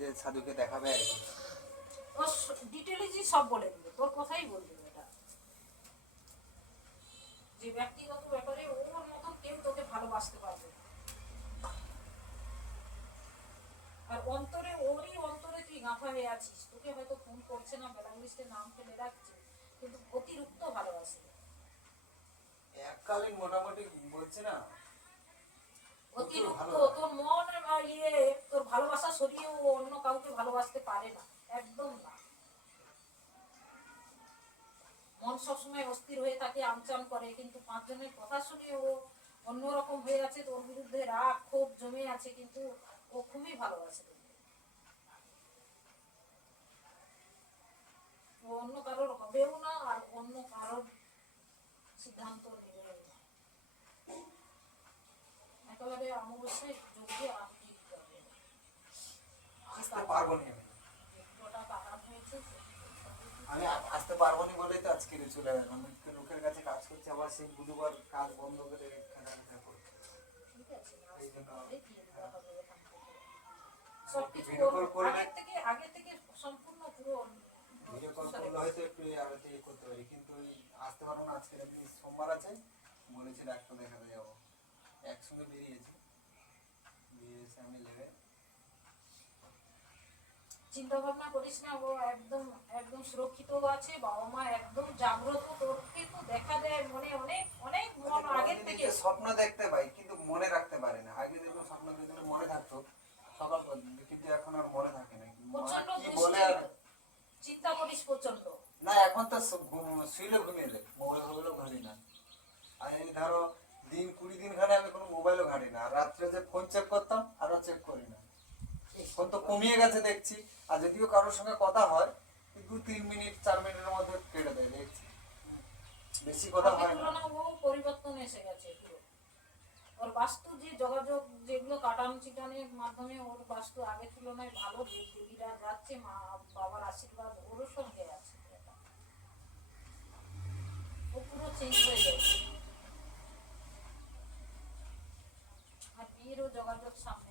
যে সাধুকে দেখাবে আর কি। ও ডিটেইলসই সব বলে দিবে, তোর কথাই বলবে এটা, যে ব্যক্তিগত ব্যাপারে ওর মতো কেউ তোকে ভালোবাসতে পারবে না। আর অন্তরে ওরই অন্তরে তুই গাঁথা হয়ে আছিস, তোকে হয়তো ফোন করছে না, বেলাগুলিস্টের নাম ফেলে রাখছে, কিন্তু অতিরিক্ত ভালোবাসে। এককালীন মোটামুটি বলছে না অতিরিক্ত তোর মন তোর ভালোবাসা সরিয়ে ও অন্য কাউকে ভালোবাসতে পারে না, একদম না। মন সবসময় অস্থির হয়ে থাকে, আমচান করে, কিন্তু পাঁচজনের কথা শুনে ও অন্যরকম হয়ে আছে, তোর বিরুদ্ধে রাগ ক্ষোভ জমে আছে, কিন্তু ও খুবই ভালোবাসে। ও অন্য কারোর হবেও না, আর অন্য কারোর সিদ্ধান্ত নেবেও না। একেবারে অমাবস্যায় যোগ দিয়ে আসতে পারবো না আমি আসতে পারবো না বলেই তো আজকে চলে গেলাম। লোকের কাছে কাজ করছে, আবার সেই বুধবার কাজ বন্ধ করে সবকিছু আগে থেকে সম্পূর্ণ পুরো ভিডিও কল করলে হয়তো একটু আরতি করতে পারি, কিন্তু আসতে পারবো না। আজকে সোমবার আছে, বলেছি ডাক্তার দেখাতে যাবো, একসঙ্গে বেরিয়েছি, বেরিয়ে এসে আমি লেগে চিন্তা ভাবনা করিস না, ও একদম একদম সুরক্ষিত আছে, বাবা মা একদম জাগ্রত, তোর কিন্তু দেখা দেয় মনে অনেক অনেক মন আগের থেকে স্বপ্ন দেখতে পাই, কিন্তু মনে রাখতে পারে না। আগে যখন স্বপ্ন দেখলে মনে থাকতো সকাল পর্যন্ত, কিন্তু এখন আর মনে থাকে না। প্রচন্ড কি বলে আর চিন্তা করিস প্রচন্ড না, এখন তো শুইলে ঘুমিয়ে দেয়, মোবাইল মোবাইলও ঘাঁটি না। আর এই ধরো দিন 20 দিন ঘাটে আমি কোনো মোবাইলও ঘাঁটি না। আর রাত্রে যে ফোন চেক করতাম আরও চেক করি না, ফোন তো কমিয়ে গেছে দেখছি। আর যদিও কারোর সঙ্গে কথা হয় 2-3 মিনিট 4 মিনিটের মধ্যে কেটে দেয় দেখছি, বেশি কথা হয় না। ও পরিবর্তন এসে গেছে পুরো। ওর বাস্তু যে যোগাযোগ যেগুলো কাটানো চিটানোর মাধ্যমে ওর বাস্তু আগের তুলনায় ভালো, দেবীরা যাচ্ছে, মা বাবার আশীর্বাদ ওরও সঙ্গে আছে, ও পুরো চেঞ্জ হয়ে যাচ্ছে। আর বিয়েরও যোগাযোগ সামনে